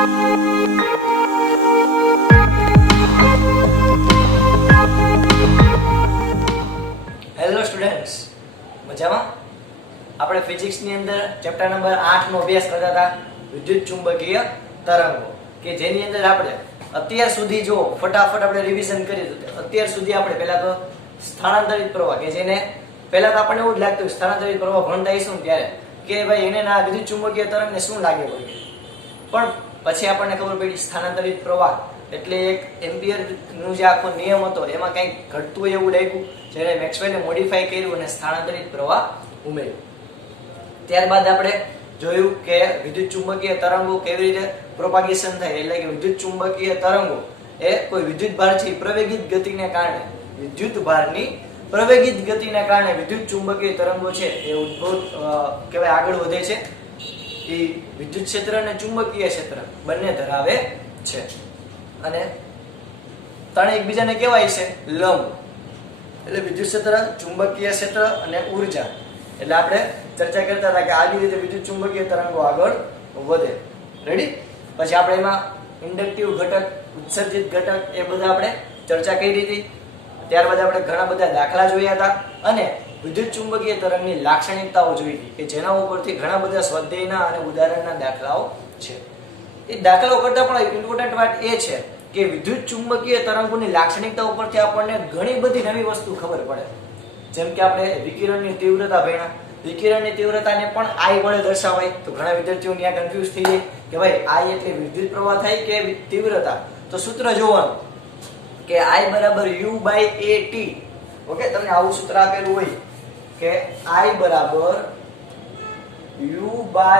Hello students, મજામાં? આપણે ફિઝિક્સની અંદર ચેપ્ટર નંબર 8 નો અભ્યાસ કરતા હતા, વિદ્યુત ચુંબકીય તરંગો, કે જેની અંદર આપણે અત્યાર સુધી જો ફટાફટ આપણે રિવિઝન કરીએ તો અત્યાર સુધી આપણે પહેલા તો સ્થાનાંતરિત પ્રવાહ, કે જેને પહેલા તો આપણને એવું જ લાગતું સ્થાનાંતરિત પ્રવાહ ભણતા હઈશું ત્યારે કે ભાઈ એને ના વિદ્યુત ચુંબકીય તરંગને શું લાગે હોય, પણ પછી આપણને ખબર પડી સ્થાનાંતરિત પ્રવાહ એટલે એક એમ્પિયર નું જે આખો નિયમ હતો એમાં કંઈક ઘટતું એવું લાગ્યું, જેને મેક્સવેલે મોડિફાઈ કર્યું અને સ્થાનાંતરિત પ્રવાહ ઉમેર્યું. ત્યારબાદ આપણે જોયું કે વિદ્યુત ચુંબકીય તરંગો કેવી રીતે પ્રોપાગેશન થાય, એટલે કે વિદ્યુત ચુંબકીય તરંગો એ કોઈ વિદ્યુત ભારથી પ્રવેગિત ગતિને કારણે વિદ્યુત ચુંબકીય તરંગો છે એ કહેવાય આગળ વધે છે. એ વિદ્યુત ક્ષેત્ર અને ચુંબકીય ક્ષેત્ર બંને ધરાવે છે અને ત્રણે એકબીજાને કહેવાય છે લંબ. એટલે વિદ્યુત ક્ષેત્ર, ચુંબકીય ક્ષેત્ર અને ઉર્જા, એટલે આપણે ચર્ચા કરતા હતા કે આવી રીતે વિદ્યુત ચુંબકીય તરંગો આગળ વધે. રેડી? પછી આપણે એમાં ઇન્ડક્ટિવ ઘટક, ઉત્સર્જિત ઘટક એ બધા આપણે ચર્ચા કરી હતી. ત્યારબાદ આપણે ઘણા બધા દાખલા જોયા હતા અને વિદ્યુત ચુંબકીય તરંગની લાક્ષણિકતાઓ જોઈ હતી કે જેના ઉપરથી ઘણા બધા સ્વાધ્યાયના અને ઉદાહરણના દાખલાઓ છે. એ દાખલાઓ કરતા પણ ઇમ્પોર્ટન્ટ વાત એ છે કે વિદ્યુત ચુંબકીય તરંગોની લાક્ષણિકતા ઉપરથી આપણને ઘણી બધી નવી વસ્તુ ખબર પડે. જેમ કે આપણે વિકિરણની તીવ્રતા ભણ્યા, વિકિરણની તીવ્રતાને પણ I વડે દર્શાવાય. તો ઘણા વિદ્યાર્થીઓ ત્યાં કન્ફ્યુઝ થઈ જાય કે ભાઈ I એટલે વિદ્યુત પ્રવાહ થાય કે તીવ્રતા. તો સૂત્ર જોવાનું કે I બરાબર U/AT. ઓકે, તમને આવું સૂત્ર આપેલું હોય કે I બરાબર U/A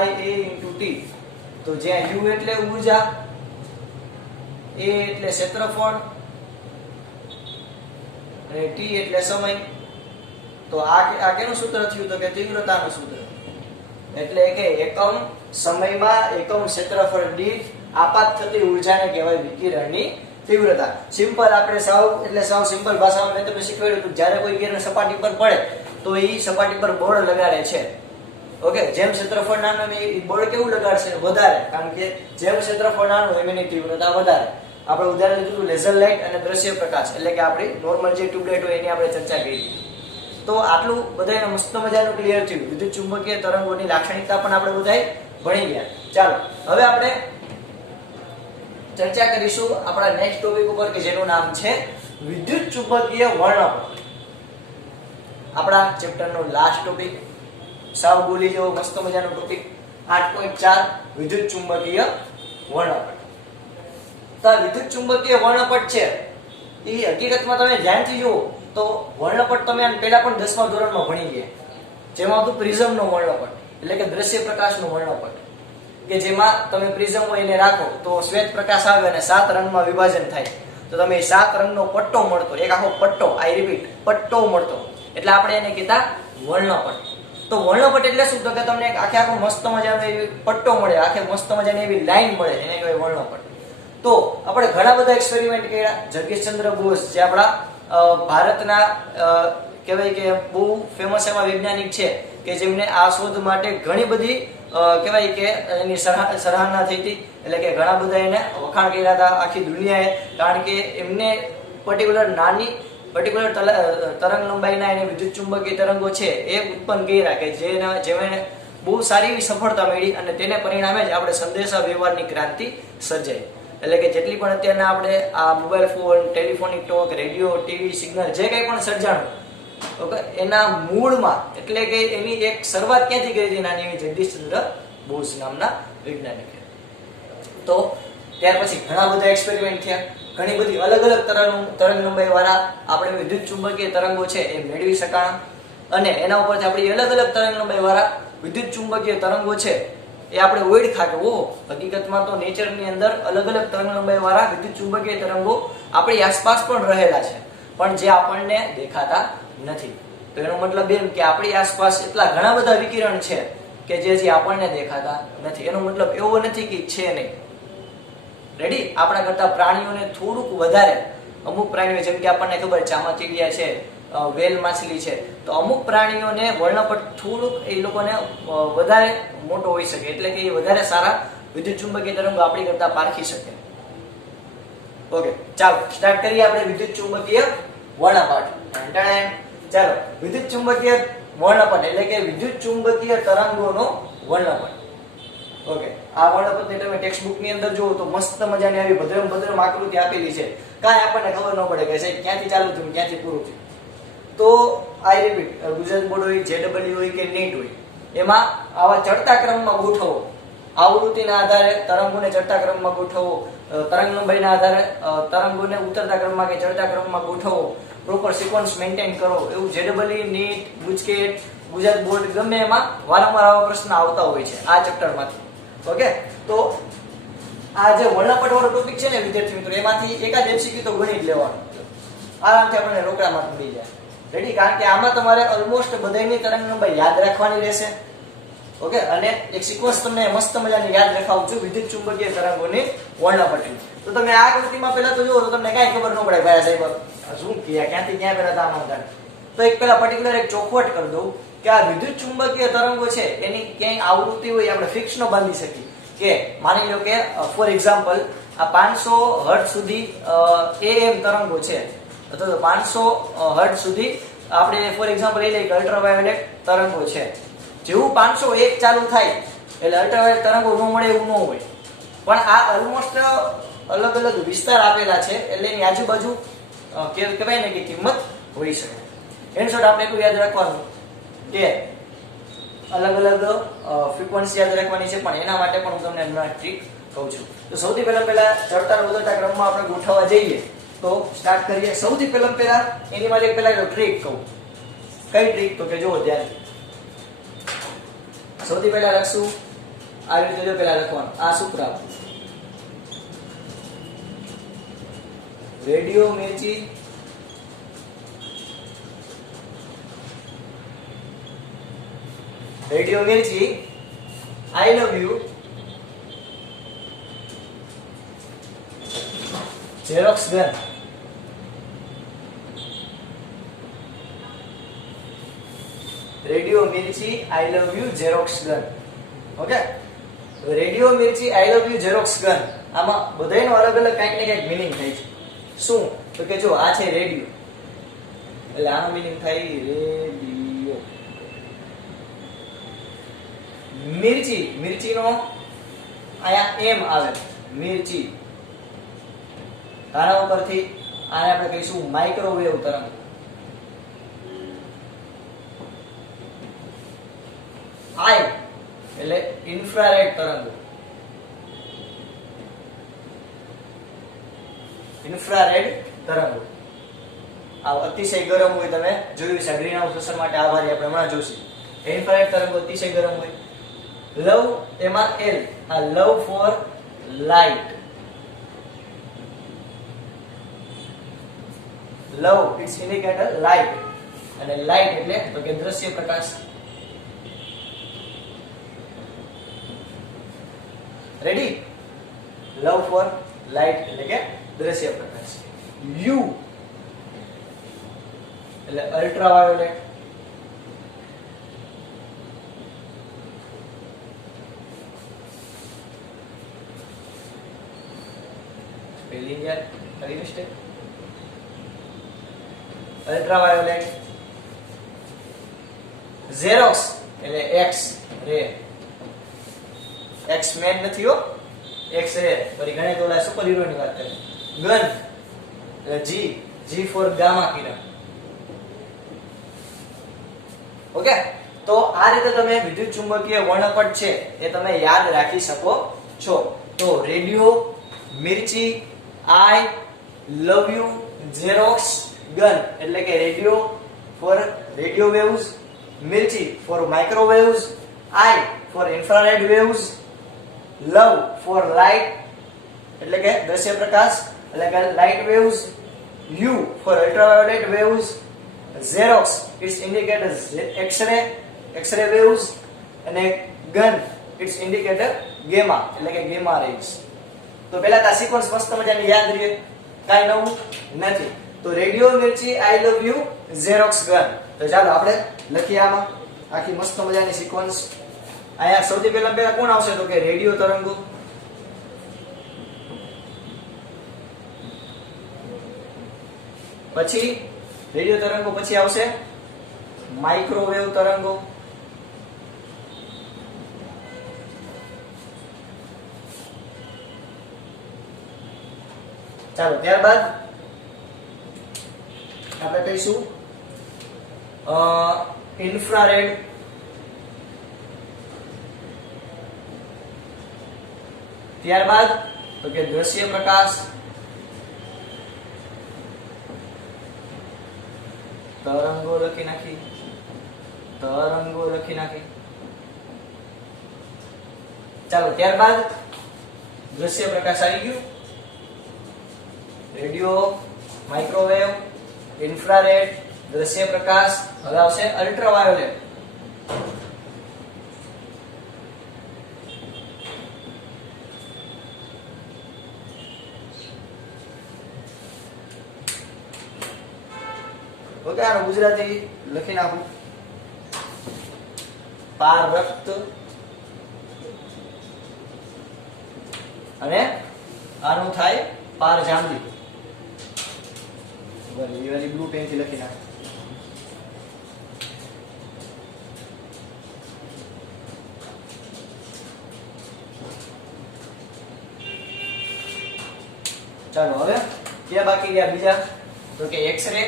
× T. તો જ્યાં U એટલે ઊર્જા, A એટલે ક્ષેત્રફળ અને T એટલે સમય. તો આ કેનું સૂત્ર થયું? તો કે તીવ્રતાનું સૂત્ર. એટલે કે એકમ સમયમાં એકમ ક્ષેત્રફળ દીઠ આપાત થતી ઊર્જાને કહેવાય વિકિરણની તીવ્રતા. સિમ્પલ આપણે સાવ સિમ્પલ ભાષામાં મેં તમને શીખવાડ્યું હતું, જ્યારે કોઈ કિરણ સપાટી પર પડે તો એ સપાટી પર બળ લગાડે છે. ઓકે, જેમ ક્ષેત્રફળ નાનું એ બળ કેવું લગાડશે? વધારે, કારણ કે જેમ ક્ષેત્રફળ નાનું હોય એની તીવ્રતા વધારે. આપણે ઉદાહરણ લીધું લેઝર લાઇટ અને દ્રશ્ય પ્રકાશ, એટલે કે આપણી નોર્મલ જે ટ્યુબલાઇટ હોય એની આપણે ચર્ચા કરી. તો આટલું બધાને મસ્ત મજાનું ક્લિયર થયું. વિદ્યુત ચુંબકીય તરંગોની લાક્ષણિકતા પણ આપણે બધાય ભણી ગયા. ચાલો હવે આપણે ચર્ચા કરીશું આપણા નેક્સ્ટ ટોપિક ઉપર કે જેનું નામ છે વિદ્યુત ચુંબકીય વર્ણપટ. આપણા ચેપ્ટરનો લાસ્ટ ટોપિક, સાવ બોલી જેવો મસ્ત મજાનો ટોપિક 8.4 વિદ્યુત ચુંબકીય વર્ણપટ. તો આ વિદ્યુત ચુંબકીય વર્ણપટ છે એ હકીકતમાં તમે ધ્યાનથી જુઓ તો વર્ણપટ તમે પહેલા પણ 10મા ધોરણમાં ભણી ગયા, જેમાં હતું પ્રિઝમનો વર્ણપટ, એટલે કે દ્રશ્ય પ્રકાશનો વર્ણપટ, કે જેમાં તમે પ્રિઝમ હોય એને રાખો તો શ્વેત પ્રકાશ આવે અને 7 રંગમાં વિભાજન થાય. તો તમે 7 રંગનો પટ્ટો મળતો, એક આખો પટ્ટો, આઈ રિપીટ પટ્ટો મળતો, એટલે આપણે એને કીધા વર્ણપટ. તો વર્ણપટ એટલે શું? તો કે તમને એક આખો મસ્ત મજાનો એવી પટ્ટો મળે, આખે મસ્ત મજાની એવી લાઈન મળે, એને કહેવાય વર્ણપટ. તો આપણે ઘણા બધા એક્સપેરિમેન્ટ કર્યા. જગદીશચંદ્ર બોઝ, જે આપણા ભારતના કહેવાય કે બહુ ફેમસ એવા વૈજ્ઞાનિક છે કે જેમને આ શોધ માટે ઘણી બધી કહેવાય કે એની સરાહના થઈ હતી, એટલે કે ઘણા બધા એને વખાણ કર્યા હતા આખી દુનિયાએ, કારણ કે એમને પર્ટિક્યુલર તરંગ લંબાઈના એને વિદ્યુત ચુંબકીય તરંગો છે એ ઉત્પન્ન કર્યા કે જેને બહુ સારી એવી સફળતા મળી અને તેને પરિણામે જ આપણે સંદેશા વ્યવહારની ક્રાંતિ સર્જાઈ. એટલે કે જેટલી પણ અત્યારના આપણે આ mobile phone, telephonic talk, radio, TV, signal જે કંઈ પણ સર્જાણું, ઓકે, એના મૂળમાં એટલે કે એની એક શરૂઆત ક્યાંથી કરી હતી? નાની એવી જગદીશચંદ્ર બોઝ નામના વૈજ્ઞાનિકે. તો ત્યાર પછી ઘણા બધા એક્સપેરિમેન્ટ થયા, ઘણી બધી અલગ અલગ તરંગ લંબાઈ વાળા આપણે વિદ્યુત ચુંબકીય તરંગો છે એ મેળવી શકાણા અને એના ઉપરથી આપણી અલગ અલગ તરંગ લંબાઈ વાળા વિદ્યુત ચુંબકીય તરંગો છે એ આપણે ઓળખા કે ઓહો, હકીકતમાં તો નેચરની અંદર અલગ અલગ તરંગ લંબાઈ વાળા વિદ્યુત ચુંબકીય તરંગો આપણી આસપાસ પણ રહેલા છે, પણ જે આપણને દેખાતા નથી. તો એનો મતલબ એમ કે આપણી આસપાસ એટલા ઘણા બધા વિકિરણ છે કે જે આપણને દેખાતા નથી. એનો મતલબ એવો નથી કે છે નહીં. રેડી? આપણા કરતા પ્રાણીઓને થોડુંક વધારે, અમુક પ્રાણીઓ જેમ કે આપણને ખબર ચામાચીડિયા છે, વેલ માછલી છે, તો અમુક પ્રાણીઓને વર્ણપટ થોડુંક એ લોકોને વધારે મોટો હોઈ શકે, એટલે કે એ વધારે સારા વિદ્યુત ચુંબકીય તરંગો આપણી કરતા પારખી શકે. ઓકે, ચાલો સ્ટાર્ટ કરીએ આપણે વિદ્યુત ચુંબકીય વર્ણપટ. ચાલો, વિદ્યુત ચુંબકીય વર્ણપટ એટલે કે વિદ્યુત ચુંબકીય તરંગોનો વર્ણપટ. ઓકે, આ વર્ણપટને તમે ટેક્સ્ટ બુક ની અંદર જુઓ તો મસ્ત મજાની આવી ભદ્રમ આકૃતિ આપેલી છે. કાંઈ આપણને ખબર ન પડે કે સાહેબ ક્યાંથી ચાલુ થયું ક્યાંથી પૂરું થયું. તો આઈ રિપીટ, ગુજરાત બોર્ડ હોય, જેડબલ્યુ હોય કે નીટ હોય, એમાં આવા ચડતા ક્રમમાં ગોઠવો. આવૃત્તિના આધારે તરંગોને ચડતા ક્રમમાં ગોઠવો, તરંગ લંબાઈના આધારે તરંગોને ઉતરતા ક્રમમાં કે ચડતા ક્રમમાં ગોઠવો, પ્રોપર સિક્વન્સ મેન્ટેન કરો. એવું જેડબલ્યુ, નીટ, ગુજકેટ, ગુજરાત બોર્ડ ગમે એમાં વારંવાર આવા પ્રશ્ન આવતા હોય છે આ ચેપ્ટરમાંથી. ઓકે, તો આ જે વર્ણપટ વાળો ટોપિક છે ને વિદ્યાર્થી મિત્રો, એમાંથી એકાદ MCQ તો ગણી જ લેવાનું. આરામથી આપણને રોકડામાં મળી જાય. રેડી? કારણ કે આમાં તમારે ઓલમોસ્ટ બધાની તરંગ લંબાઈ યાદ રાખવાની રહેશે. ઓકે, અને એક સિક્વન્સ તમને મસ્ત મજાની યાદ રખાવું છું વિદ્યુત ચુંબકીય તરંગોની વર્ણપટ્ટી. તો તમે આ આકૃતિમાં પહેલા તો જુઓ તો તમને કાંઈ ખબર ન પડે ભાઈ સાહેબ શું કીયા ક્યાંથી ક્યાં પહેલા આમાં હતા. તો એક પહેલા પર્ટિક્યુલર એક ચોખવટ કરી દઉં કે આ વિદ્યુત ચુંબકીય તરંગો છે એની ક્યાંય આવૃત્તિ હોય આપણે ફિક્સ ન બાંધી શકીએ. કે માની લો કે ફોર એક્ઝામ્પલ આ 500 હર્ટ્ઝ સુધી AM તરંગો છે, અથવા તો 500 હર્ટ્ઝ સુધી આપણે ફોર એક્ઝામ્પલ લઈ લઈએ કે અલ્ટ્રાવાયોલેટ તરંગો છે. જેવું 501 ચાલુ થાય એટલે અલ્ટ્રાવાયોલેટ તરંગો ન મળે એવું ન હોય. પણ આ ઓલમોસ્ટ અલગ અલગ વિસ્તાર આપેલા છે એટલે એની આજુબાજુ કહેવાય ને કે કિંમત હોઈ શકે. એની શોર્ટ આપણે એટલું યાદ રાખવાનું કે અલગ અલગ ફ્રીક્વન્સી યાદ રાખવાની છે, પણ એના માટે પણ હું તમને હમણાં ટ્રીક કહું છું. તો સૌથી પહેલા ચડતા ઉતરતા ક્રમમાં આપણે ગોઠવવા જઈએ તો સ્ટાર્ટ કરીએ. સૌથી પહેલા એની માટે પહેલા ટ્રીક કહું. કઈ ટ્રીક? તો કે જુઓ ધ્યાનથી. સૌથી પહેલા લખશું આવી રીતે, જો પહેલા લખવાનું આ સૂત્ર આપો. Radio Mirchi I love you xerox gun. Radio Mirchi I love you xerox gun. Okay, radio Mirchi I love you xerox gun, આમાં બધાયનો અલગ અલગ કંઈક ને કંઈક મીનિંગ થાય છે. શું? તો કે જો આ છે રેડિયો એટલે આનો મીનિંગ થાય રેડિયો. મિર્ચીનો આયા એમ આવે મિર્ચી, આના ઉપરથી આને આપણે કહીશું માઇક્રોવેવ તરંગ. આઈ એટલે ઇન્ફ્રારેડ તરંગો. આ અતિશય ગરમ હોય, તમે જોયું છે ગ્રીન હાઉસ અસર માટે આભારી આપણે હમણાં જોઈશું. ઇન્ફ્રારેડ તરંગો અતિશય ગરમ હોય. લવ એમાં L, આ love for light. Love it's indicator light, અને લાઇટ એટલે તો કે દ્રશ્ય પ્રકાશ. રેડી? લવ ફોર લાઇટ એટલે કે દ્રશ્ય પ્રકાશ. યુ એટલે અલ્ટ્રાવાયોલેટ. સ્પેલિંગ યાર કરી મિસ્ટેક. અલ્ટ્રાવાયોલેટ. ઝેરોક્સ એટલે એક્સ રે. એક્સ મેન નથી હો, એક્સ રે. ફરી ઘણે તો ઓલા સુપર હીરો ની વાત કરે. ગન જી ફોર ગામા કિરણ. ઓકે, તો આ રીતે તમે વિદ્યુત ચુંબકીય વર્ણપટ છે એ તમે યાદ રાખી શકો છો. તો radio Mirchi I love you xerox gun એટલે કે radio for radio waves, Mirchi for microwaves, I for infrared waves, love for light એટલે કે દ્રશ્ય પ્રકાશ એટલે કે light waves, you for ultraviolet waves, xerox it's indicator X-ray waves, અને ગન ઇટ્સ ઇન્ડિકેટર ગેમા એટલે કે ગેમા રેઝ. તો પહેલા આ સિક્વન્સ મસ્ત મજાની યાદ રહે, કાઈ નવું નથી. તો radio Mirchi I love you xerox gun. તો ચાલો આપણે લખીએ આમાં આખી મસ્ત મજાની સિક્વન્સ. અહીંયા સૌથી પહેલા કોણ આવશે? તો કે રેડિયો તરંગો. પછી રેડિયો તરંગો, પછી આવશે માઇક્રોવેવ તરંગો, ચાલો ત્યારબાદ આપણે કહીશું ઇન્ફ્રારેડ, ત્યારબાદ તો કે દ્રશ્ય પ્રકાશ, તરંગો લખી નાખી, ચાલો ત્યારબાદ દ્રશ્ય પ્રકાશ આવી ગયું, રેડિયો, માઇક્રોવેવ, ઇન્ફ્રારેડ, દ્રશ્ય પ્રકાશ. હવે આવશે અલ્ટ્રાવાયોલેટ. ઓકે, આનું ગુજરાતી લખી નાખું, પારરક્ત, અને આનું થાય પારજાંબી. એ વાલી બ્લુ પેન થી લખી નાખ. ચાલો હવે ક્યાં બાકી ગયા બીજા? તો કે એક્સરે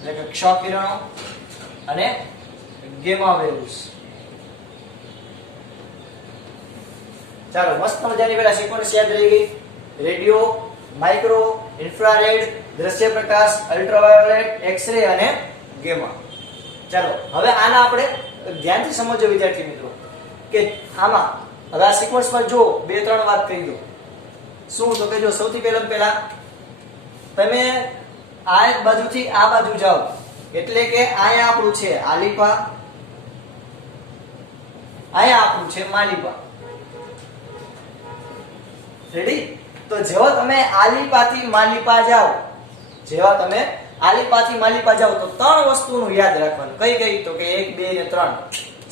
એટલે કે ક્ષ કિરણો અને ગેમા વેવ્સ. ચાલો મસ્ત મજાની પેલા સિક્વન્સ યાદ રહી ગઈ. રેડિયો, માઇક્રો, ઇન્ફ્રારેડ, દ્રશ્ય પ્રકાશ, અલ્ટ્રાવાયોલેટ, એક્સરે અને ગેમા. ચાલો હવે આના આપણે ધ્યાનથી સમજો વિદ્યાર્થી મિત્રો કે આમાં હવે આ સિક્વન્સમાં જો બે ત્રણ વાત કહી દો. શું? તો કે જો સૌથી પહેલા તમે આ એક બાજુથી આ બાજુ જાઓ એટલે કે અહીંયા આપણું છે આલીપા, અહીંયા આપણું છે માલિપા. રેડી? તો જેવા તમે આલીપાથી માલિપા જાઓ, તો ત્રણ વસ્તુનું યાદ રાખવાનું. કઈ કઈ? તો કે 1 2 ને 3.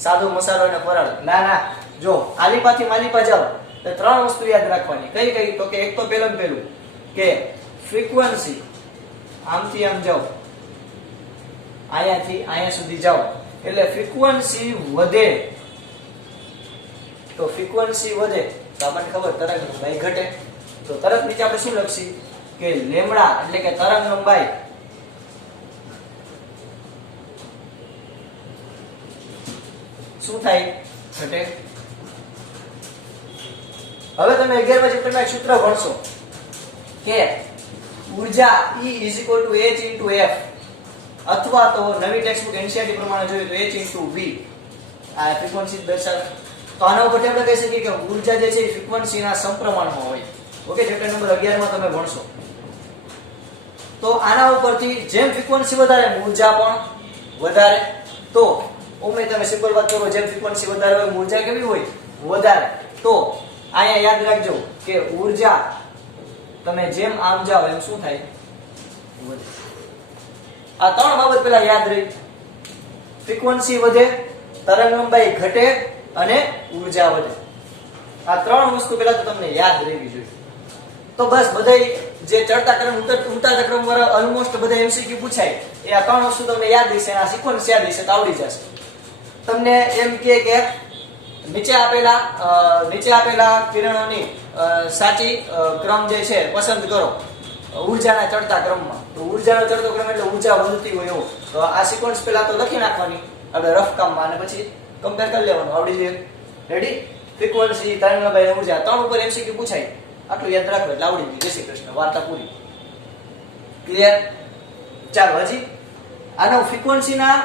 સાદો મસાલો અને ફરાળ. ના, જો આલીપાથી માલિપા જાઓ તો ત્રણ વસ્તુ યાદ રાખવાની. કઈ કઈ? તો કે એક તો પહેલું કે ફ્રીક્વન્સી, આમથી આમ જાઓ, અહીંયાથી અહીંયા સુધી જાઓ એટલે ફ્રીક્વન્સી વધે. તો ફ્રીક્વન્સી વધે તો આપણને ખબર તરંગ લંબાઈ ઘટે. તો તરત નીચે આપણે શું લખશી કે લેમ્બડા એટલે કે તરંગ લંબાઈ શું થાય? ઘટે. હવે તમે 11મા ચેપ્ટરમાં એક સૂત્ર ભણશો કે ઊર્જા E = h × f, અથવા તો નવી ટેક્સ્ટબુક એનસીઈઆરટી પ્રમાણે જોઈએ તો h × v. આ ફ્રીક્વન્સી દર્શાવે. તો આના ઉપરથી આપણે કહી શકીએ કે ઊર્જા જે છે એ ફ્રીક્વન્સીના સમપ્રમાણમાં હોય. ઓકે, ચેપ્ટર નંબર 11 માં તમે ભણશો. તો આના ઉપરથી જેમ ફ્રીક્વન્સી વધારે ઊર્જા પણ વધારે. તો ઓમે તમે સિમ્પલ વાત કરો, જેમ ફ્રીક્વન્સી વધારે હોય ઊર્જા કેવી હોય? વધારે. તો અહીંયા યાદ રાખજો કે ઊર્જા તમે જેમ આમ જાઓ એમ શું થાય? વધે. આ ત્રણ બાબત પેલા યાદ રહી. ફ્રીક્વન્સી વધે, તરંગ લંબાઈ ઘટે અને ઊર્જા વધે. આ ત્રણ વસ્તુ પેલા તો તમને યાદ રહેવી જોઈએ. તો બસ બધાય જે ચડતા ક્રમ ઉતરતા ક્રમ વાળા ઓલમોસ્ટ બધા એમસીક્યુ પૂછાય એ આ ત્રણ વસ્તુ તમને યાદ હશે, આ સિક્વન્સ યાદ હશે તો આવડી જશે. તમને એમ કે નીચે આપેલા કિરણોની સાચી ક્રમ જે છે પસંદ કરો ઊર્જાના ચડતા ક્રમમાં. તો ઊર્જાનો ચડતો ક્રમ એટલે ઊર્જા વધતી હોય એવો. તો આ સિક્વન્સ પહેલા તો લખી નાખવાની આપણે રફ કામમાં, અને પછી કમ્પેર કરી લેવાનું. આવડી જોઈએ. રેડી? ફ્રીક્વન્સી, તરંગ લંબાઈ, ઊર્જા ત્રણ ઉપર એમસીક્યુ પૂછાય. આટલું યાદ રાખો એટલે આવડી ગયું. જય શ્રી કૃષ્ણ. વાર્તા પૂરી. ક્લિયર? ચાલો હજી આનો ફ્રીક્વન્સીના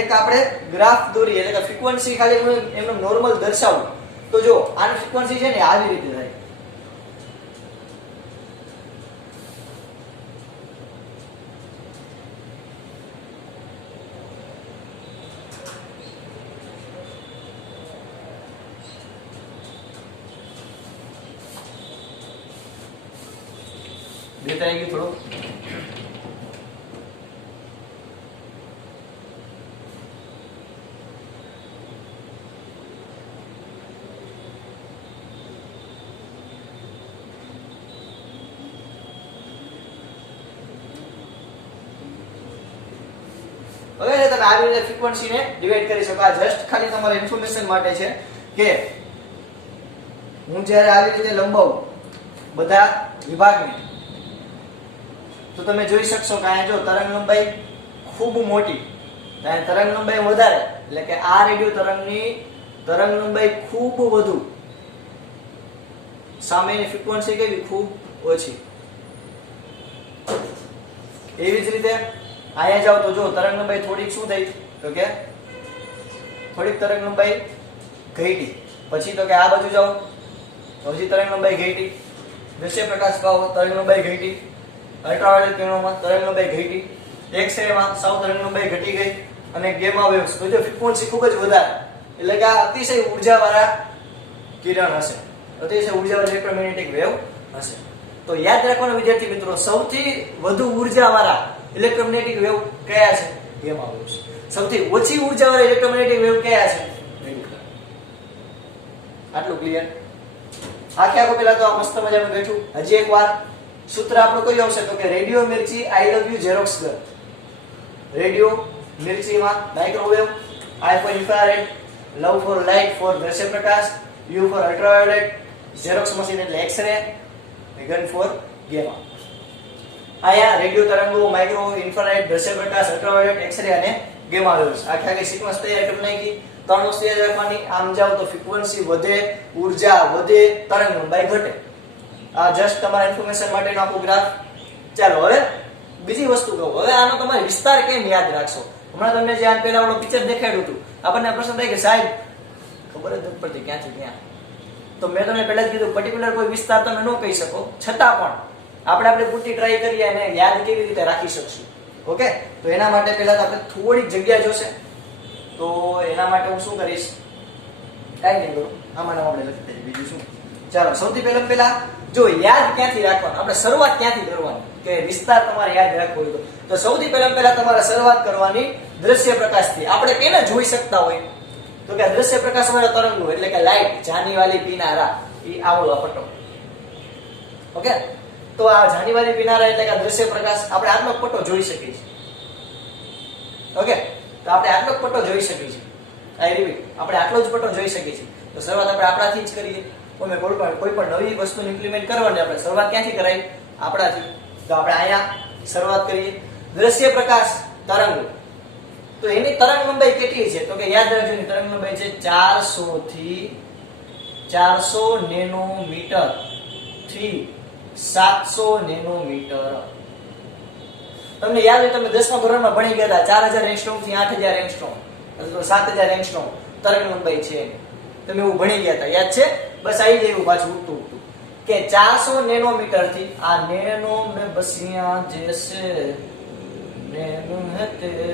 એક આપણે ગ્રાફ દોરીએ એટલે કે ફ્રીક્વન્સી ખાલી એમનું નોર્મલ દર્શાવું. તો જો આની ફ્રીક્વન્સી છે ને આવી રીતે થાય. દેખાઈ ગયું થોડું? તમે આવી રીતે ફ્રીક્વન્સીને ડિવાઈડ કરી શકો. આ જસ્ટ ખાલી તમારા ઇન્ફોર્મેશન માટે છે કે હું જ્યારે આવી રીતે લંબાવું બધા વિભાગને તો તમે જોઈ શકશો કે અહીંયા જો તરંગ લંબાઈ ખૂબ મોટી, ત્યાં તરંગ લંબાઈ વધારે, એટલે કે આ રેડિયો તરંગની તરંગ લંબાઈ ખૂબ વધુ, સામેની ફ્રીક્વન્સી કેવી ખૂબ ઓછી. એવી જ રીતે અહીંયા જાવ તો જો તરંગ લંબાઈ થોડીક શું થઈ તો કે થોડીક તરંગ લંબાઈ ઘટી, પછી તો કે આ બાજુ જાવ હજી તરંગ લંબાઈ ઘટી, દ્રશ્ય પ્રકાશ પાવો તરંગ લંબાઈ ઘટી, અલ્ટ્રાવાયોલેટ કિરણોમાં તરંગ લંબાઈ ઘટી, એક્સ-રે માં સાવ તરંગ લંબાઈ ઘટી ગઈ, અને ગેમા વેવ્સ તો જો ફ્રીક્વન્સી ખૂબ જ વધારે, એટલે કે આ અતિશય ઉર્જાવાળા કિરણ હશે, અતિશય ઉર્જાવાળા ઇલેક્ટ્રોમેગ્નેટિક વેવ હશે. તો યાદ રાખવાનું વિદ્યાર્થી મિત્રો, સૌથી વધુ ઉર્જાવાળા ઇલેક્ટ્રોમેગ્નેટિક વેવ કયા છે? Gamma waves. સૌથી ઓછી ઉર્જાવાળા ઇલેક્ટ્રોમેગ્નેટિક વેવ કયા છે? આટલું ક્લિયર? આખો પેલા તો મસ્ત મજાનું બેઠું. હજી એકવાર સૂત્ર આપણું કયું આવશે તો કે radio Mirchi I love you xerox gun. Radio મિર્ચીમાં microwave, I for infrared, love for light for દ્રશ્ય પ્રકાશ, you for ultraviolet, xerox machine એટલે એક્સ-રે, ગન ફોર ગેમા. આયા રેડિયો તરંગો, માઇક્રો, ઇન્ફ્રારેડ, દ્રશ્ય પ્રકાશ, અલ્ટ્રાવાયોલેટ, એક્સ-રે અને ગેમા વેવ્સ. આખી સિક્વન્સ તૈયાર કરી નાખી. ત્રણ વસ્તુ યાદ રાખવાની. આમ જાવ તો ફ્રીક્વન્સી વધે, ઉર્જા વધે, તરંગ લંબાઈ ઘટે. આ જસ્ટ તમારા ઇન્ફોર્મેશન માટેનો આખો ગ્રાફ. ચાલો હવે બીજી વસ્તુ કહું. હવે આનો તમારે વિસ્તાર કેમ યાદ રાખશો? હમણાં તમને જે આ પહેલા વાળો પિક્ચર દેખાડ્યું હતું, આપણને પ્રશ્ન થાય કે સાહેબ ખબર જ નથી પડતી ક્યાંથી ક્યાં. તો મેં તમને પહેલા જ કીધું પર્ટિક્યુલર કોઈ વિસ્તાર તમે ન કહી શકો, છતાં પણ આપણે પૂરતી ટ્રાય કરીએ અને યાદ કેવી રીતે રાખી શકશું. ઓકે, તો એના માટે પહેલા તો આપણે થોડીક જગ્યા જોશે. તો એના માટે હું શું કરીશ, કાંઈ નહીં કરું, આમાં આપણે લખી દઈએ. બીજું શું? ચાલો સૌથી પહેલા જો યાદ ક્યાંથી રાખવાનું, આપણે શરૂઆત ક્યાંથી કરવાની કે વિસ્તાર તમારે યાદ રાખવો હોય તો સૌથી પહેલા તમારે શરૂઆત કરવાની દ્રશ્ય પ્રકાશથી. આપણે કેને જોઈ શકતા હોય તો કે દ્રશ્ય પ્રકાશ વાળા તરંગો એટલે કે લાઈટ, જાની વાલી પીનારા, એ આવડો પટ્ટો. ઓકે, તો આ જાની વાલી પીનારા એટલે કે દ્રશ્ય પ્રકાશ આપણે આટલો પટ્ટો જોઈ શકીએ છીએ. ઓકે, તો આપણે આટલો પટ્ટો જોઈ શકીએ છીએ. આઈ રિપીટ, આપણે આટલો જ પટ્ટો જોઈ શકીએ છીએ. તો શરૂઆત આપણે આપણાથી જ કરીએ. કોઈ પણ નવી વસ્તુને ઇમ્પ્લિમેન્ટ કરવાની આપણે શરૂઆત ક્યાંથી કરાય? આપણાથી. તો આપણે અહીંયા શરૂઆત કરીએ. દ્રશ્ય પ્રકાશ તરંગો, તો એની તરંગ લંબાઈ કેટલી છે તો કે યાદ રાખજો, એની તરંગ લંબાઈ છે 400 થી 400 નેનોમીટર થી 700 નેનોમીટર. તમને યાદ હોય તમે 10મા ધોરણમાં ભણી ગયા હતા 4000 એંગસ્ટ્રોમ થી 8000 એંગસ્ટ્રોમ અથવા 7000 એંગસ્ટ્રોમ તરંગ લંબાઈ છે. તમે એવું ભણી ગયા હતા, યાદ છે? બસ આવી જાય એવું પાછું ઉઠતું કે 400 નેનોમીટર થી આ નેનો મે બસિયા જૈસે નેનો હે તેરે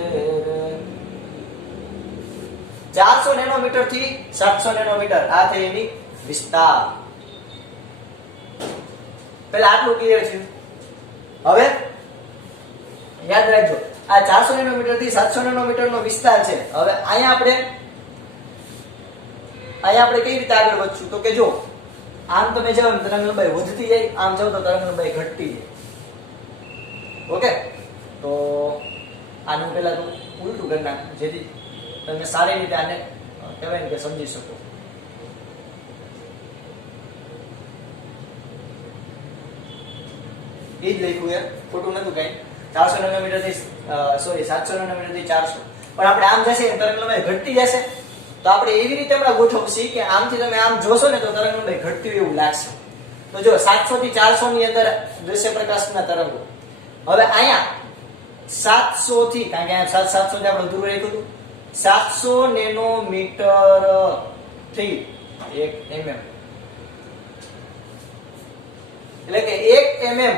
400 નેનોમીટર થી 700 નેનોમીટર આ થઈ એની વિસ્તાર. પહેલા આટલું ક્લિયર છે. હવે યાદ રાખજો આ 400 નેનોમીટર થી 700 નેનોમીટર નો વિસ્તાર છે. હવે અહીંયા આપણે કઈ રીતે આગળ વધશું તો કે જો આમ તમે જાઓ તરંગ લંબાઈ વધતી જાય, આમ જાઓ તો તરંગ લંબાઈ ઘટતી જાય. ઓકે, તો આનું પહેલા તો ઉલટું કરી નાખ જેથી તમે સારી રીતે આને કહેવાય ને કે સમજી શકો. એ જ લખ્યું યાર, ખોટું નતું કઈ. 400 નેનોમીટર થી 700 નેનોમીટર થી 400, પણ આપણે આમ જશે તરંગ લંબાઈ ઘટતી જશે. તો આપણે એવી રીતે હમણાં ગોઠવશી કે આમથી તમે આમ જોશો ને તો તરંગ લંબાઈ ઘટતી એવું લાગશે. તો જો 700 થી 400 ની અંદર દ્રશ્ય પ્રકાશના તરંગો. હવે અહીંયા 700 થી, કારણ કે અહીંયા 700 થી આપણે દૂર રાખ્યું હતું, 700 નેનોમીટર થી 1 mm, એટલે કે 1 mm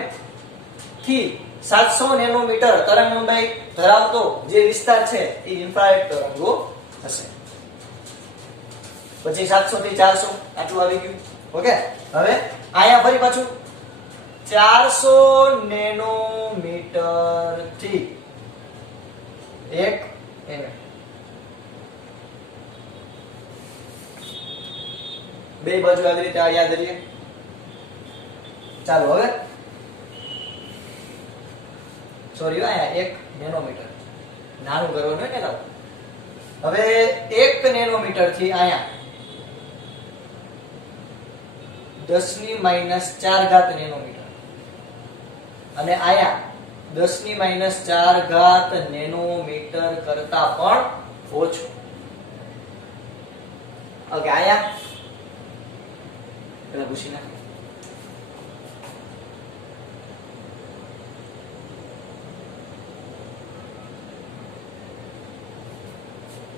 થી 700 નેનોમીટર તરંગ લંબાઈ ધરાવતો જે વિસ્તાર છે એ ઇન્ફ્રારેડ તરંગો હશે. પછી 700 થી 400 આટલું આવી ગયું. ઓકે, હવે અહીંયા ફરી પાછું 400 નેનોમીટર થી 1 mm, બે બાજુ આવી રીતે આ યાદ રાખીએ. ચાલો હવે સોરી અહીંયા 1 નેનોમીટર નાનું કરવાનું હોય ને. હવે 1 નેનોમીટર થી અહીંયા 10⁻⁴ નેનોમીટર અને આયા 10⁻⁴ નેનોમીટર કરતા પણ ઓછું. ઓકે, આયા પેલા પૂછી નાખ.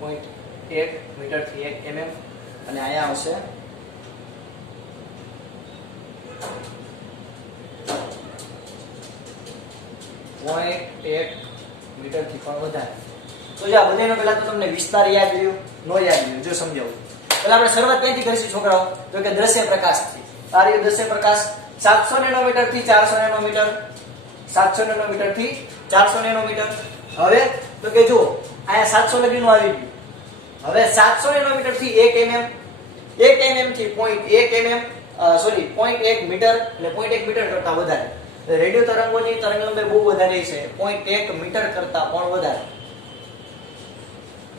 .1 મીટર થી 1 mm અને આયા આવશે 0.1 મીટર થી પણ વધારે. તો જો આ બધાનો પહેલા તો તમને વિસ્તાર યાદ રહ્યો, નો યાદ રહ્યો, જો સમજાવું. પહેલા આપણે શરૂઆત ક્યાંથી કરીશું છોકરાઓ? તો કે દ્રશ્ય પ્રકાશથી. આ રહ્યો દ્રશ્ય પ્રકાશ 700 નેનોમીટર થી 400 નેનોમીટર, 700 નેનોમીટર થી 400 નેનોમીટર. હવે તો કે જો અહીંયા 700 લગીનું આવી ગયું. હવે 700 નેનોમીટર થી 1 mm, 1 mm થી 0.1 mm, સોરી 0.1 મીટર એટલે 0.1 મીટર કરતા વધારે. રેડિયો તરંગોની તરંગલંબાઈ બહુ વધારે છે, 0.1 મીટર કરતા પણ વધારે.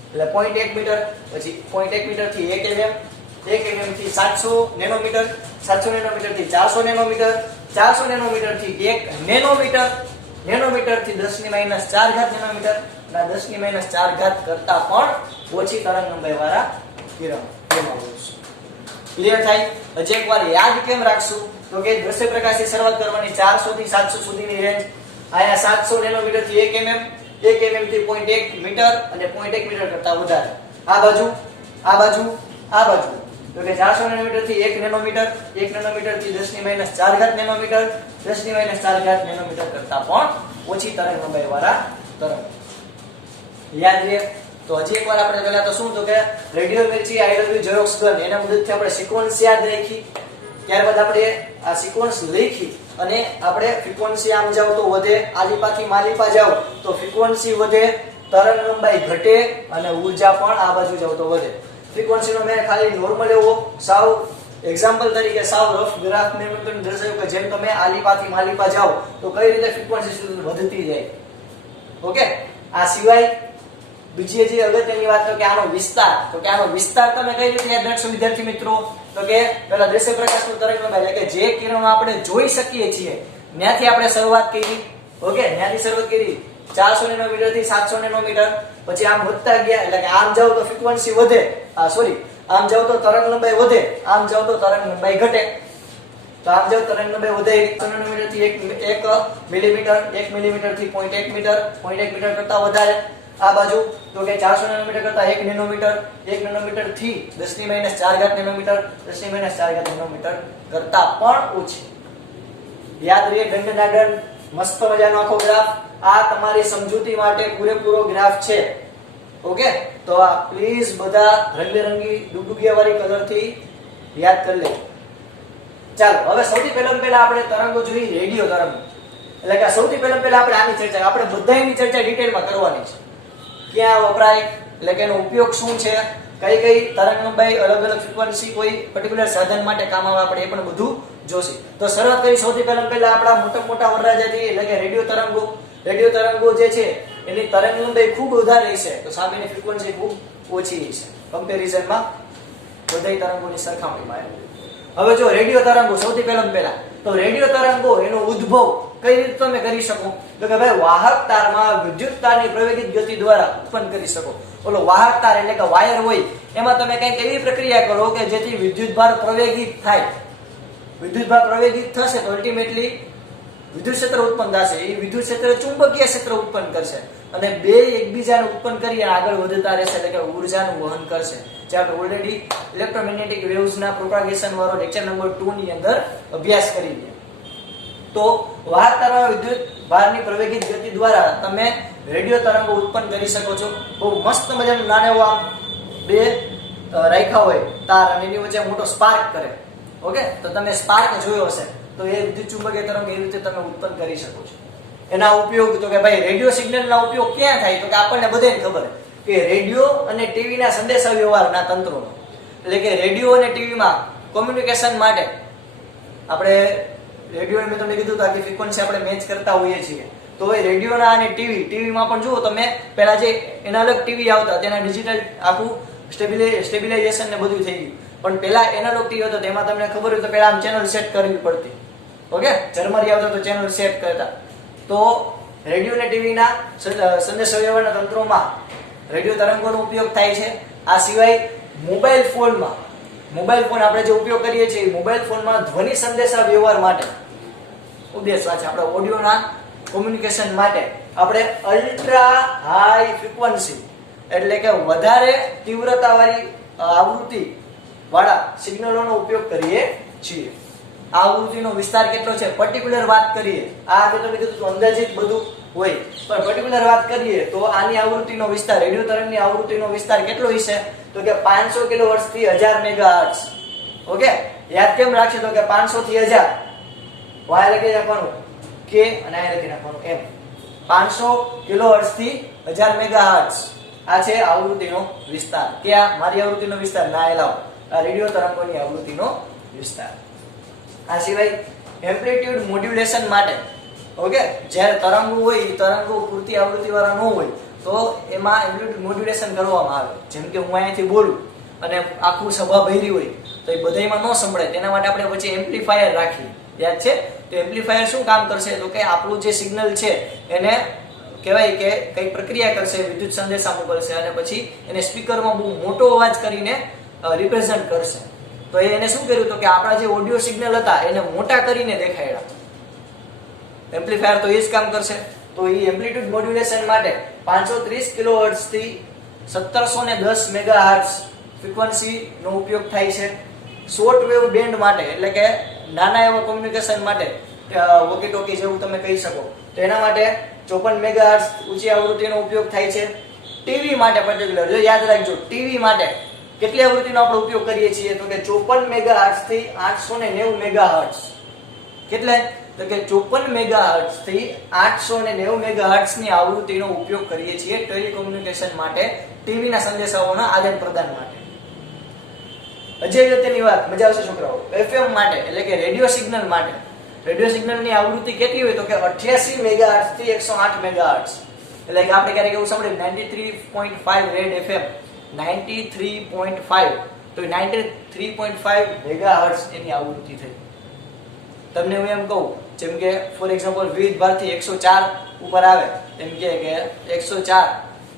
એટલે 0.1 મીટર, પછી 0.1 મીટર થી 1 mm, 1 mm થી 700 નેનોમીટર, 700 નેનોમીટર થી 400 નેનોમીટર, 400 નેનોમીટર થી 1 નેનોમીટર, નેનોમીટર થી 10⁻⁴ નેનોમીટર, અને 10⁻⁴ કરતા પણ ઓછી તરંગલંબાઈ વાળા કિરણ. ક્લિયર થાય? હજી એકવાર યાદ કેમ રાખશું? તો કે દ્રશ્ય પ્રકાશથી શરૂઆત કરવાની, 400 થી 700 સુધીની રેન્જ. આયા 700 નેનોમીટર થી 1 mm, 1 mm થી 0.1 મીટર અને 0.1 મીટર કરતા વધારે. આ બાજુ, આ બાજુ, આ બાજુ તો કે 400 નેનોમીટર થી 1 નેનોમીટર, 1 નેનોમીટર થી 10⁻⁴ નેનોમીટર, 10⁻⁴ નેનોમીટર કરતા પણ ઓછી તરંગલંબાઈ વાળા તરંગ. યાદ રહે? તો હજી એકવાર આપણે પહેલા તો શું તો કે radio Mirchi I love you xerox gun એના મદદથી આપણે સિક્વન્સ યાદ રાખી. ત્યારબાદ આપણે આ સિક્વન્સ લખી અને આપણે ફ્રીક્વન્સી આમ જાવ તો વધે, આલીપાથી માલીપા જાવ તો ફ્રીક્વન્સી વધે, તરંગલંબાઈ ઘટે અને ઊર્જા પણ આ બાજુ જાવ તો વધે. ફ્રીક્વન્સીનો મેં ખાલી નોર્મલ એવો સાવ એક્ઝામ્પલ તરીકે સાવ રફ ગ્રાફ મેં તમને દર્શાવ્યું કે જેમ તમે આલીપાથી માલીપા જાવ તો કઈ રીતે ફ્રીક્વન્સી વધતી જાય. ઓકે, આ સિવાય બીજી જે અગત્યની વાત તો કે આનો વિસ્તાર, તો કે આનો વિસ્તાર તમે કઈ રીતે યાદ રાખશો વિદ્યાર્થી મિત્રો? તો કે પહેલા દ્રશ્ય પ્રકાશનું તરંગલંબાઈ એટલે કે જે કિરણો આપણે જોઈ શકીએ છીએ ત્યાંથી આપણે શરૂઆત કરી. ઓકે, ત્યાંથી શરૂઆત કરી 400 નેનોમીટર થી 700 નેનોમીટર, પછી આમ વધતા ગયા એટલે કે આમ જાવ તો ફ્રીક્વન્સી વધે, સોરી આમ જાવ તો તરંગલંબાઈ વધે, આમ જાવ તો તરંગલંબાઈ ઘટે. તો આમ જાવ તરંગલંબાઈ વધે 100 નેનોમીટર થી 1 મિલીમીટર, 1 મિલીમીટર થી 0.1 મીટર, 0.1 મીટર કરતા વધારે. આ બાજુ તો કે 400 નેનોમીટર કરતા 1 નેનોમીટર, 1 નેનોમીટર થી 10⁻⁴ નેનોમીટર, 10⁻⁴ નેનોમીટર કરતા પણ ઓછી. યાદ રહે? દંડનાદંડ મસ્ત મજાનો આખો ગ્રાફ. આ તમારી સમજૂતી માટે પૂરેપૂરો ગ્રાફ છે. ઓકે, તો આ પ્લીઝ બધા રંગબેરંગી ડુગડુગિયા વાળી કલર થી યાદ કરી લેજો. ચાલો, હવે સૌથી પહેલા આપણે તરંગો જોઈ, રેડિયો તરંગો. એટલે કે સૌથી પહેલા આપણે આની ચર્ચા, આપણે બધાની ચર્ચા ડિટેલમાં કરવાની છે. ક્યાં વપરાય, એટલે કે એનો ઉપયોગ શું છે, કઈ કઈ તરંગલંબાઈ અલગ અલગ ફ્રીક્વન્સી કોઈ પર્ટિક્યુલર સાધન માટે કામ આવે, આપણે એ પણ બધું જોશી. તો શરૂઆત કરી સૌથી પહેલા આપણા મોટા વરરાજાથી, એટલે કે રેડિયો તરંગો. રેડિયો તરંગો જે છે એની તરંગલંબાઈ ખૂબ વધારે છે, તો સામેની ફ્રીક્વન્સી ખૂબ ઓછી છે કમ્પેરિઝનમાં બધી તરંગોની સરખામણીમાં. હવે જો રેડિયો તરંગો સૌથી પહેલા તો રેડિયો તરંગો એનો ઉદ્ભવ કઈ રીતે તમે કરી શકો? તો કે ભાઈ વાહક તારમાં વિદ્યુત તારની પ્રવેગિત ગતિ દ્વારા ઉત્પન્ન કરી શકો. ઓલો વાહક તાર એટલે કે વાયર હોય એમાં તમે કંઈક એવી પ્રક્રિયા કરો કે જેથી વિદ્યુતભાર પ્રવેગિત થાય. વિદ્યુતભાર પ્રવેગિત થશે તો અલ્ટિમેટલી વિદ્યુત ક્ષેત્ર ઉત્પન્ન થશે. એ વિદ્યુત ક્ષેત્ર ચુંબકીય ક્ષેત્ર ઉત્પન્ન કરશે અને બે એકબીજાને ઉત્પન્ન કરી આગળ વધતા રહેશે, એટલે કે ઊર્જાનું વહન કરશે. જે આપણે ઓલરેડી ઇલેક્ટ્રોમેગ્નેટિક વેવ્સના પ્રોપાગેશન વાળો લેક્ચર નંબર 2 ની અંદર અભ્યાસ કરી લીધો. તો વાહક તારમાં વિદ્યુત ભારની પ્રવેગિત ગતિ દ્વારા તમે રેડિયો તરંગો ઉત્પન્ન કરી શકો છો. બહુ મસ્ત મજાનું નાનો એવો આમ બે રાખ્યા હોય તાર અને એની વચ્ચે મોટો સ્પાર્ક કરે. ઓકે, તો તમે સ્પાર્ક જોયો હશે, તો એ વિદ્યુત ચુંબકીય તરંગ એ રીતે તમે ઉત્પન્ન કરી શકો છો. એના ઉપયોગ તો કે ભાઈ રેડિયો સિગ્નલના ઉપયોગ ક્યાં થાય? તો કે આપણને બધાને ખબર કે રેડિયો અને ટીવીના સંદેશા વ્યવહારના તંત્રોનો, એટલે કે રેડિયો અને ટીવીમાં કોમ્યુનિકેશન માટે આપણે રેડિયો મેં તમને કીધું કે આખી ફ્રીક્વન્સી આપણે મેચ કરતા હોઈએ છીએ. તો એ રેડિયોના અને ટીવીમાં પણ જુઓ તમે, પહેલા જે એનાલોગ ટીવી આવતા તેના ડિજિટલ આખું સ્ટેબિલાઇઝેશન ને બધું થઈ ગયું, પણ પહેલા એનાલોગ ટીવી હતો તેમાં તમને ખબર હોય તો પહેલા આમ ચેનલ સેટ કરવી પડતી. ઓકે, ઝરમરી આવતો તો ચેનલ સેટ કરતા. તો રેડિયો અને ટીવીના સંદેશાવ્યવહારના તંત્રોમાં રેડિયો તરંગોનો ઉપયોગ થાય છે. આ સિવાય મોબાઈલ ફોન આપણે જે ઉપયોગ કરીએ છીએ, મોબાઈલ ફોનમાં ધ્વનિ સંદેશા વ્યવહાર માટે ઉદ્દેશ છે આપણે ઓડિયોના કોમ્યુનિકેશન માટે આપણે અલ્ટ્રા હાઈ ફ્રીક્વન્સી એટલે કે વધારે તીવ્રતાવાળી આવૃત્તિ વાળા સિગ્નલોનો ઉપયોગ કરીએ છીએ. આ આવૃત્તિનો વિસ્તાર કેટલો છે પર્ટિક્યુલર વાત કરીએ, આ આપણે તમે કીધું તો અંદાજિત બધું હોય, પણ પર્ટિક્યુલર વાત કરીએ તો આની આવૃત્તિનો વિસ્તાર, રેડિયો તરંગની આવૃત્તિનો વિસ્તાર કેટલો હશે તો કે 500 કિલોહર્ટ્ઝ થી 1000 મેગાહર્ટ્ઝ. ઓકે, યાદ કેમ રાખશે તો કે 500 થી 1000 વાય લખી નાખવાનું કે અને આ લખી નાખવાનું એમ. 500 કિલોહર્ટ્ઝ થી 1000 મેગાહર્ટ્ઝ આ છે આવૃત્તિનો વિસ્તાર. ક્યાં મારી આવૃત્તિનો વિસ્તાર ના એલાવ, આ રેડિયો તરંગોની આવૃત્તિનો વિસ્તાર. આ સિવાય એમ્પ્લિટ્યુડ મોડ્યુલેશન માટે, ઓકે, જ્યારે તરંગો હોય તરંગો પૂરતી આવૃત્તિ વાળા ન હોય તો એમાં એમ્પ્લિટ્યુડ મોડ્યુલેશન કરવામાં આવે. જેમ કે હું અહીંયાથી બોલું અને આખું સભા ભરી હોય તો એ બધાયમાં ન સંભળાય, તેના માટે આપણે પછી એમ્પ્લીફાયર રાખીએ. યાદ છે? તો એમ્પ્લીફાયર શું કામ કરશે તો કે આપણું જે સિગ્નલ છે એને કહેવાય કે કઈ પ્રક્રિયા કરશે, વિદ્યુત સંદેશા મોકલશે અને પછી એને સ્પીકરમાં બહુ મોટો અવાજ કરીને રિપ્રેઝન્ટ કરશે. તો એને શું કર્યું તો કે આપણા જે ઓડિયો સિગ્નલ હતા એને મોટા કરીને દેખાડ્યા. એમ્પ્લીફાયર તો એ જ કામ કરશે. તો એ એમ્પ્લિટ્યુડ મોડ્યુલેશન માટે 530 કિલોહર્ટ્ઝ થી 1710 મેગાહર્ટ્ઝ ફ્રીક્વન્સી નો ઉપયોગ થાય છે. શોર્ટ વેવ બેન્ડ માટે એટલે કે નાના એવા કોમ્યુનિકેશન માટે, વોકી ટોકી જેવું તમે કહી શકો, તો એના માટે 54 મેગાહર્ટ્ઝ ઊંચી આવૃત્તિનો ઉપયોગ થાય છે. ટીવી માટે પર્ટિક્યુલર જો યાદ રાખજો, ટીવી માટે કેટલી આવૃત્તિનો આપણે ઉપયોગ કરીએ છીએ તો કે 54 મેગાહર્ટ્ઝ થી 890 મેગાહર્ટ્ઝ. કેટલે તો કે 54 મેગાહર્ટ્ઝ થી 890 મેગાહર્ટ્ઝ ની આવૃત્તિનો ઉપયોગ કરીએ છીએ ટેલિકોમ્યુનિકેશન માટે, ટીવીના સંદેશાઓના આદાન પ્રદાન માટે. હજી અગત્યની વાત, મજા આવશે છોકરાઓ, એફએમ માટે એટલે કે રેડિયો સિગ્નલ માટે, રેડિયો સિગ્નલની આવૃત્તિ કેટલી હોય તો કે 88 મેગાહર્ટ્ઝ થી 108 મેગાહર્ટ્ઝ. એટલે કે આપણે ક્યારેક એવું સાંભળ્યું 93.5 રેડ એફએમ 93.5, તો 93.5 મેગાહર્ટ્ઝ એની આવૃત્તિ થઈ. તમને હું એમ કહું, જેમ કે ફોર એક્ઝામ્પલ વિવિધ ભારતી 104 ઉપર આવે, એમ કે 104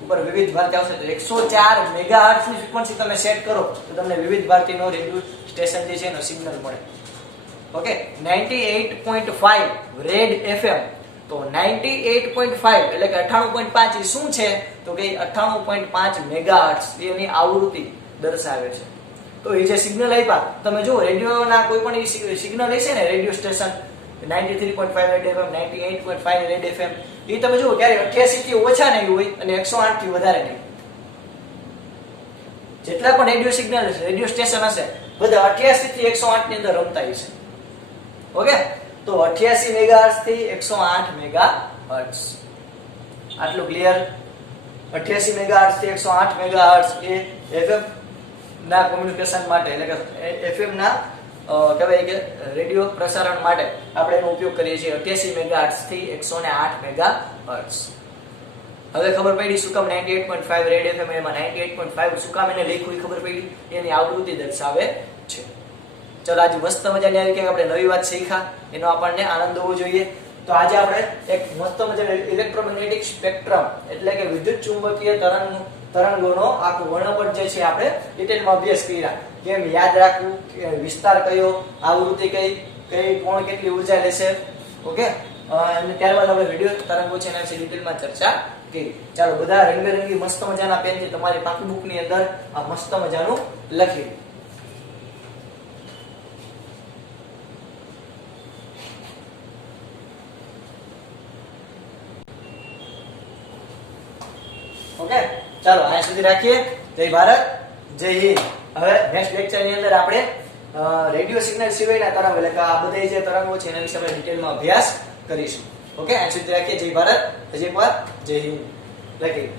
ઉપર વિવિધ ભારતી આવશે તો 104 મેગાહર્ટ્ઝ ની ફ્રીક્વન્સી તમે સેટ કરો તો તમને વિવિધ ભારતીનો રેડિયો સ્ટેશન જે છે એનો સિગ્નલ મળે. ઓકે, 98.5 રેડ એફએમ, તો 98.5 એટલે કે 98.5 એ શું છે તો કે 98.5 મેગાહર્ટ્ઝ એની આવૃત્તિ દર્શાવે છે. તો એ જે સિગ્નલ આપ્યા તમે જો રેડિયોના કોઈ પણ સિગ્નલ હશે ને, radio station 93.5 red FM, 98.5 red FM, એ તમે જુઓ ક્યારે 88 થી ઓછા નહીં હોય અને 108 થી વધારે નહીં. જેટલા પણ રેડિયો સિગ્નલ હશે, રેડિયો સ્ટેશન હશે, બધા 88 થી 108 ની અંદર રમતા હશે. ઓકે, તો 88 મેગાહર્ટ્ઝ થી 108 મેગાહર્ટ્ઝ, આટલું ક્લિયર. 88 મેગાહર્ટ્ઝ થી 108 મેગાહર્ટ્ઝ એ એફએમ ના કોમ્યુનિકેશન માટે એટલે કે એફએમ ના કહેવાય કે રેડિયો પ્રસારણ માટે આપણે એનો ઉપયોગ કરીએ છીએ 88 મેગાહર્ટ્ઝ થી 108 મેગાહર્ટ્ઝ. હવે ખબર પડી શું કામ 98.5 રેડ એફએમ એમાં 98.5 શું કામ એને લખ્યું એ ખબર પડી, એની આવૃત્તિ દર્શાવે છે. ચલો આજે મસ્ત મજાની આવી કે આપણે નવી વાત શીખ્યા, એનો આપણને આનંદ હોવો જોઈએ. તો આજે આપણે એક મસ્ત મજાનું ઇલેક્ટ્રોમેગ્નેટિક સ્પેક્ટ્રમ એટલે કે વિદ્યુત ચુંબકીય તરંગોનો આખો વર્ણપટ જે છે આપણે ડિટેલમાં અભ્યાસ કર્યા. કેમ યાદ રાખવું, વિસ્તાર કયો, આવૃત્તિ કઈ કોણ કેટલી ઉર્જા લેશે. ઓકે, અને ત્યારબાદ આપણે વિડિયો તરંગો છે એના વિશે ડિટેલમાં ચર્ચા કરી. ચાલો બધા રંગબેરંગી મસ્ત મજાના પેનથી તમારી પાકી બુકની અંદર આ મસ્ત મજાનું લખી. ઓકે, ચાલો અહીંયા સુધી રાખીએ. જય ભારત, જય હિન્દ. હવે નેક્સ્ટ લેક્ચર ની અંદર આપણે રેડિયો સિગ્નલ સિવાયના તરંગો એટલે કે આ બધા જે તરંગો છે એના વિશે આપણે ડિટેલમાં અભ્યાસ કરીશું. ઓકે, અહીંયા સુધી રાખીએ. જય ભારત, હજી એક વાર જય હિન્દ લખી.